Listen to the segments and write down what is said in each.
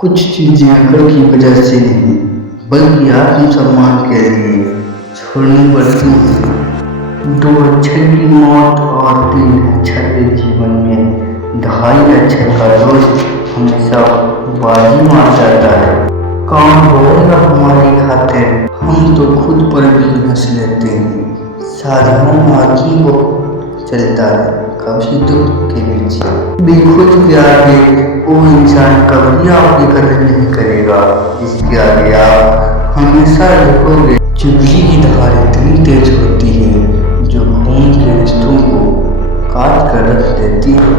कुछ चीज़ें अकल की वजह से नहीं, बल्कि आत्मसम्मान के लिए छोड़नी पड़ती हैं। 2 अक्षर की मौत और 3 अक्षर के जीवन में 2.5 अक्षर का दोस्त हमेशा बाजी मार जाता है। कौन बोलेगा हमारी खातिर, हम तो खुद पर भी हंस लेते हैं। साधारण आदमी को चलता है कभी दुख के पीछे भी, खुद के आगे वो इंसान कभी आपकी कदर नहीं करेगा जिसके आगे आप हमेशा झुकोगे। चुगली की धार इतनी तेज होती है जो खून के रिश्तों को काट कर रख देती है।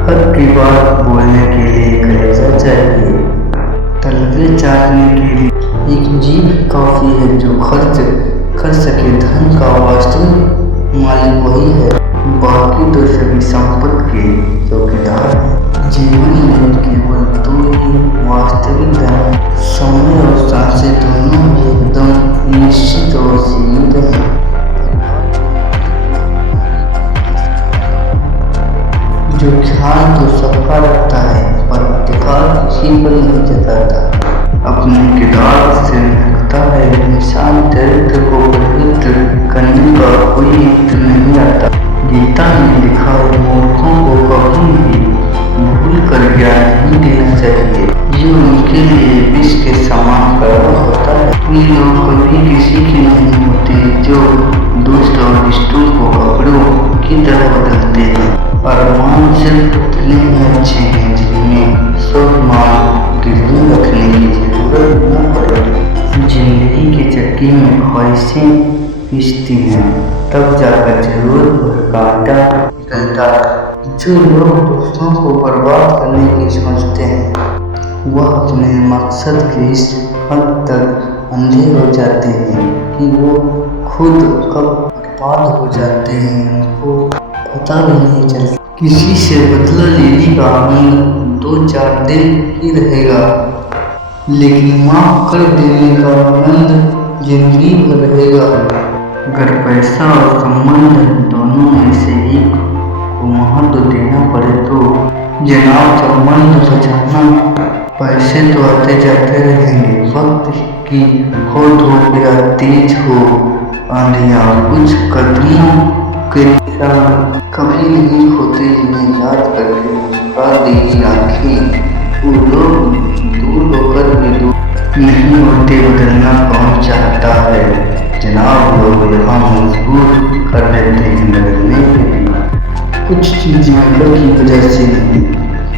हक की बात बोलने के लिए कलेजा चाहिए, तलवे चाटने के लिए एक जीभ काफी है। जो खर्च कर सके धन का वास्तविक मालिक वही है, बाकी तो सभी संपत्ति के चौकीदार हैं। जीवन में केवल 2 ही वास्तविक धन, समय और सांसें, दोनों ही एकदम निश्चित और सीमित हैं। जो ख्याल तो सबका रखता है पर अधिकार किसी पर नहीं जताता। अपने किरदार से महकता है इंसान, चरित्र को पवित्र करने का कोई युक्त नहीं आता। गीता में लिखा है मूर्खों को कभी भी भूल कर ज्ञान नहीं देना चाहिए, ये उनके लिए विष के समान कड़वा होता है। ये लोग कभी किसी की नहीं होते जो दोस्त और रिश्तों को कपड़ों की तरह बदलते हैं। अरमान सिर्फ उतने ही अच्छे हैं जिनमें स्वाभिमान गिरवी रखने की जरूरत न पड़े। जिंदगी के चक्की में ख्वाहिशें पिसती हैं, तब जाकर जरूरत भर कांटा निकलता है। जो लोग दोस्तों को बर्बाद करने की सोचते हैं वह अपने मकसद के इस हद तक अंधे हो जाते हैं कि वो खुद कब बर्बाद हो जाते हैं उनको पता भी नहीं चलता। किसी से बदला लेने का आनंद 2-4 दिन ही रहेगा, लेकिन माफ कर देने का आनंद जिंदगी भर रहेगा। अगर पैसा और संबंध दोनों में से एक को महत्व देना पड़े तो जनाब संबंध बचाना। पैसे तो आते जाते रहेंगे, वक्त की हो धूप या तेज हो आंधियाँ, कुछ कदमों के निशान कभी नहीं होते जिन्हें याद करके मुस्कुरा देगी आँखें। वो लोग दूर होकर भी दूर नहीं होते, बदलना कौन चाहता है जनाब। लोग यहाँ मजबूर कर देते हैं बदलने के लिए। कुछ चीज़ें अकल की वजह से नहीं,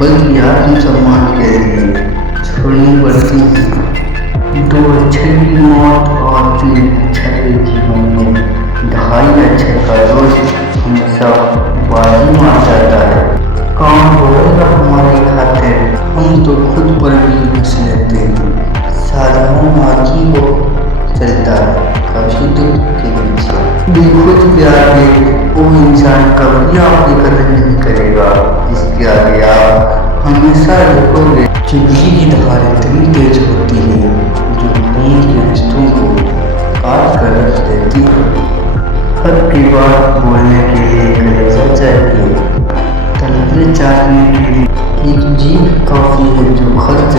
बल्कि आत्मसम्मान के लिए छोड़नी पड़ती हैं। 2 अक्षर की मौत और 3 अक्षर के जीवन में 2.5 अक्षर का दोस्त हमेशा बाजी मार जाता है। कौन बोलेगा हमारी खातिर, हम तो खुद पर भी हंस लेते हैं। साधारण आदमी को चलता है कभी दुख के पीछे भी, खुद के आगे वो इंसान कभी आपकी कदर नहीं करेगा जिसके आगे आप हमेशा झुकोगे। चुगली की धार इतनी तेज होती है जो खून के रिश्तों को काट कर रख देती है। हक की बात बोलने के लिए कलेजा चाहिए, तलवे चाटने के लिए एक जीभ काफी है। जो खर्च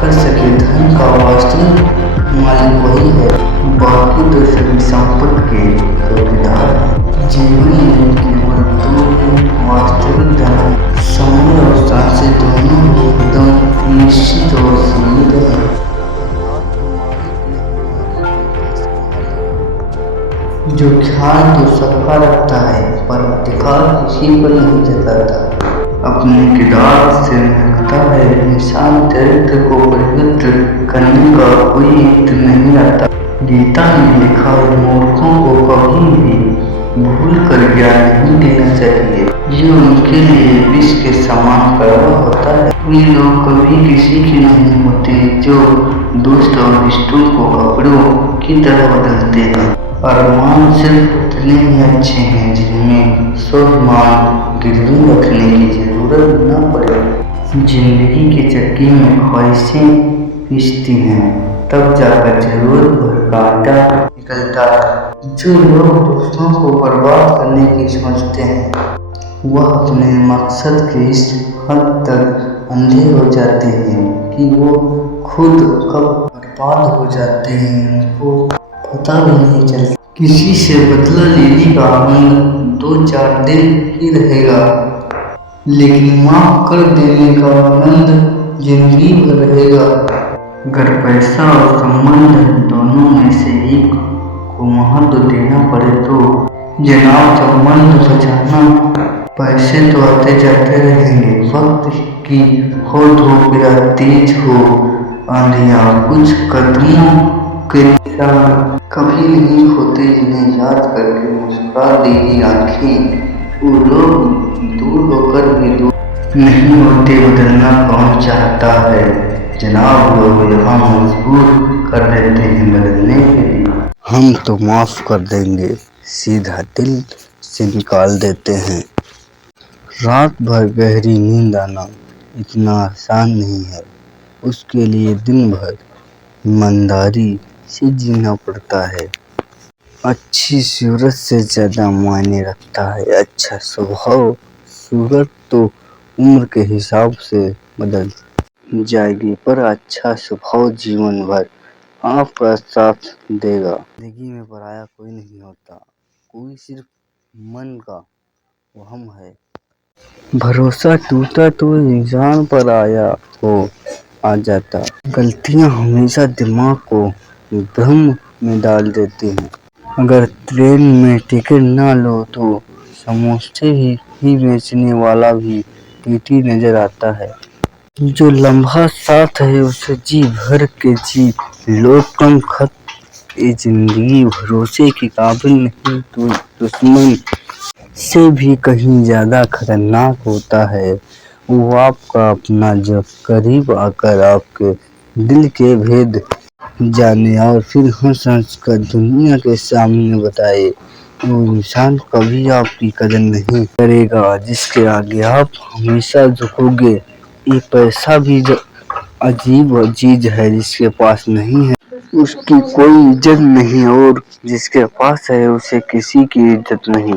कर सके धन का वास्तविक मालिक वही है, बाकी तो सभी संपत्ति के चौकीदार हैं। जीवन में केवल 2 ही वास्तविक धन, समय और सांसें, दोनों ही एकदम निश्चित और सीमित हैं। जो ख्याल तो सबका रखता है पर अधिकार किसी पर नहीं जताता। अपने किरदार से महकता है इंसान, चरित्र को पवित्र करने का कोई युक्त नहीं आता। गीता में लिखा है मूर्खों को कभी भी भूल कर ज्ञान नहीं देना चाहिए, ये उनके लिए विष के समान कड़वा होता है। वे लोग कभी किसी के नहीं होते जो दोस्त और रिश्तों को कपड़ों की तरह बदलते हैं। अरमान सिर्फ उतने ही अच्छे हैं जिनमें स्वाभिमान गिरवी रखने की जरूरत न पड़े। जिंदगी के चक्की में ख्वाहिशें पिसती हैं, तब जाकर जरूरत भर कांटा निकलता है। जो लोग दोस्तों को बर्बाद करने की सोचते हैं वह अपने मकसद के इस हद तक अंधे हो जाते हैं कि कि वो खुद कब बर्बाद हो जाते हैं उनको पता भी नहीं चलता। किसी से बदला लेने का आनंद 2-4 दिन ही रहेगा, लेकिन माफ कर देने का आनंद जिंदगी भर रहेगा। अगर पैसा और संबंध दोनों में से एक को महत्व देना पड़े तो जनाब संबंध बचाना। पैसे तो आते जाते रहेंगे, वक्त की हो धूप या तेज हो आंधियां, कुछ कदमों के निशान कभी नहीं होते जिन्हें याद करके मुस्कुरा देगी आंखें। वो लोग दूर होकर भी दूर नहीं होते, बदलना कौन चाहता है जनाब, लोग यहाँ मजबूर कर देते हैं बदलने के लिए। हम तो माफ कर देंगे, सीधा दिल से निकाल देते हैं। रात भर गहरी नींद आना इतना आसान नहीं है, उसके लिए दिन भर ईमानदारी से जीना पड़ता है। अच्छी सूरत से ज़्यादा मायने रखता है अच्छा स्वभाव। सूरत तो उम्र के हिसाब से बदल जाएगी, पर अच्छा स्वभाव जीवन भर आपका साथ देगा। जिंदगी में पराया कोई नहीं होता, कोई सिर्फ मन का वहम है। भरोसा टूटा तो इंसान पर आ जाता। गलतियां हमेशा दिमाग को भ्रम में डाल देती हैं। अगर ट्रेन में टिकट ना लो तो समोसे ही बेचने वाला भी टीटी नजर आता है। जो लम्हा साथ है उसे जी भर के जी लो, कम खत ये जिंदगी भरोसे की काबिल नहीं, तो दुश्मन से भी कहीं ज्यादा खतरनाक होता है वो आपका अपना, जो करीब आकर आपके दिल के भेद जाने और फिर हंस हंस कर दुनिया के सामने बताए। वो इंसान कभी आपकी कदर नहीं करेगा जिसके आगे आप हमेशा झुकोगे। ये पैसा भी अजीब चीज है, जिसके पास नहीं है उसकी कोई इज्जत नहीं, और जिसके पास है उसे किसी की इज्जत नहीं।